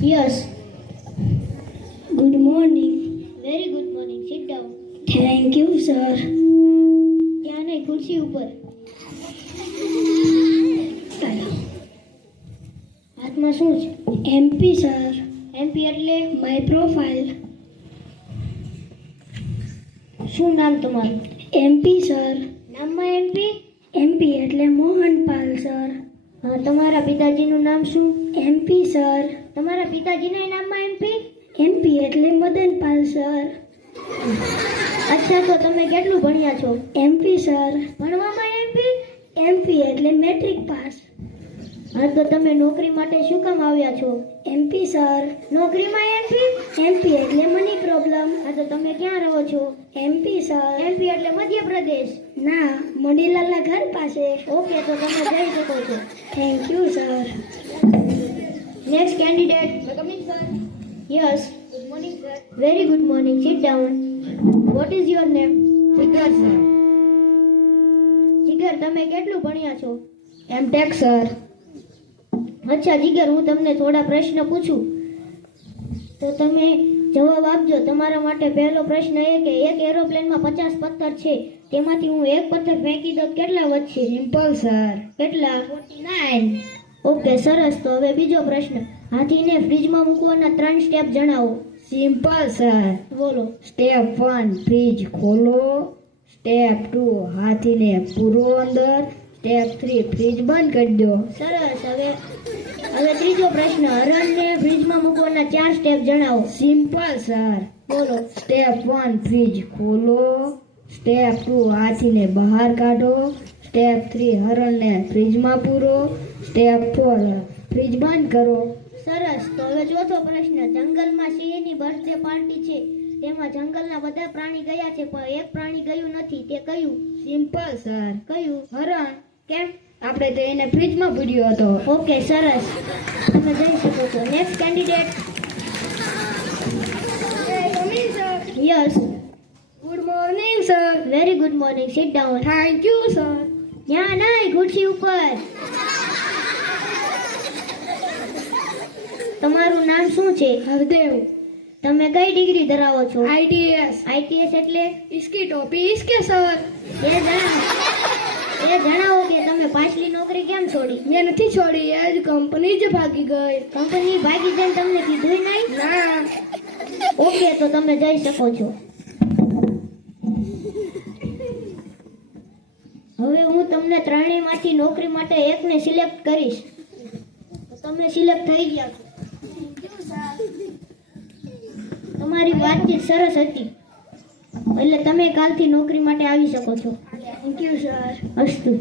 Yes. Good morning. Very good morning. Sit down. Thank you, sir. ત્યાં નહીં, ખુરશી ઉપર. હાથમાં શું છે? MP, sir. MP એટલે My profile. શું નામ તમારું? MP, sir. નામમાં MP? MP એટલે મોહનપાલ, sir. હા, તમારા પિતાજીનું નામ શું? MP, sir. તમારા પિતાજીના નામમાં MP? MP એટલે મદનપાલ, sir. અચ્છા, તો તમે કેટલું ભણ્યા છો? MP, sir. ભણવામાં MP? MP એટલે મેટ્રિક પાસ. હા, તો તમે નોકરી માટે શું કામ આવ્યા છો? MP, sir. નોકરીમાં MP? MP એટલે મની પ્રોબ્લેમ. હા, તો તમે ક્યાં રહો છો? MP, sir. MP એટલે મધ્યપ્રદેશ. ના, મણીલાલના ઘર પાસે. ઓકે, તો તમે જઈ શકો છો. Thank you, sir. Next candidate. Coming, sir. Yes. Good morning, sir. Very good morning. Sit down. What is your name? Jigar, sir. જીગર, તમે કેટલું ભણ્યા છો? M.Tech, sir. અચ્છા જીગર, હું તમને થોડા પ્રશ્ન પૂછું તો તમે જવાબ આપજો. તમારા માટે પહેલો પ્રશ્ન એ કે એક એરોપ્લેનમાં 50 પથ્થર છે, તેમાંથી હું એક પથ્થર ફેંકી દઉં, કેટલા વધશે? Simple, sir. કેટલા? 49. ઓકે, સરસ. તો હવે બીજો પ્રશ્ન. હાથીને ફ્રીજમાં મૂકવાના 3 સ્ટેપ જણાવો. Simple, sir. બોલો. Step 1 ફ્રીજ ખોલો. Step 2 હાથીને પૂરો અંદર. Step 3 ફ્રીજ બંધ કરી દો. સરસ. હવે ત્રીજો પ્રશ્ન. હરણને ફ્રીજમાં મૂકવાના 4 સ્ટેપ જણાવો. Simple, sir. બોલો. Step 1 ફ્રીજ ખોલો. Step 2 હાથીને બહાર કાઢો. Step 3 હરણને ફ્રીજમાં પૂરો. Step 4 ફ્રીજ બંધ કરો. સરસ. તો હવે ચોથો પ્રશ્ન. જંગલમાં સિંહની બર્થડે પાર્ટી છે, તેમાં જંગલના બધા પ્રાણી ગયા છે, પણ એક પ્રાણી ગયું નથી, તે કયું? Simple, sir. કયું? હરણ. કેમ? આપણે તો એને ફ્રીજમાં પૂર્યો હતો. ઓકે, સરસ. તમે જઈ શકો છો. Next candidate. Yes. Good morning, sir. Very good morning. Sit down. Thank you, sir. ત્યાં નહીં, ખુરશી ઉપર. તમારું નામ શું છે? હરદેવ. તમે કઈ ડિગ્રી ધરાવો છો? ITS. ITS એટલે? इसकी टोपी इसके सर. એ જણાવો કે તમે પાછલી નોકરી કેમ છોડી? મેં નથી છોડી, આજ કંપની જ ભાગી ગઈ. કંપની ભાગી જઈને તમને કીધું નહીં? ના. ઓકે, તો તમે જઈ શકો છો. હવે હું તમને ત્રણેયમાંથી નોકરી માટે એકને સિલેક્ટ કરીશ. તો તમે સિલેક્ટ થઈ ગયા છો. તમારી વાતચીત સરસ હતી, એટલે તમે કાલથી નોકરી માટે આવી શકો છો. Thank you, sir. અસ્તુ.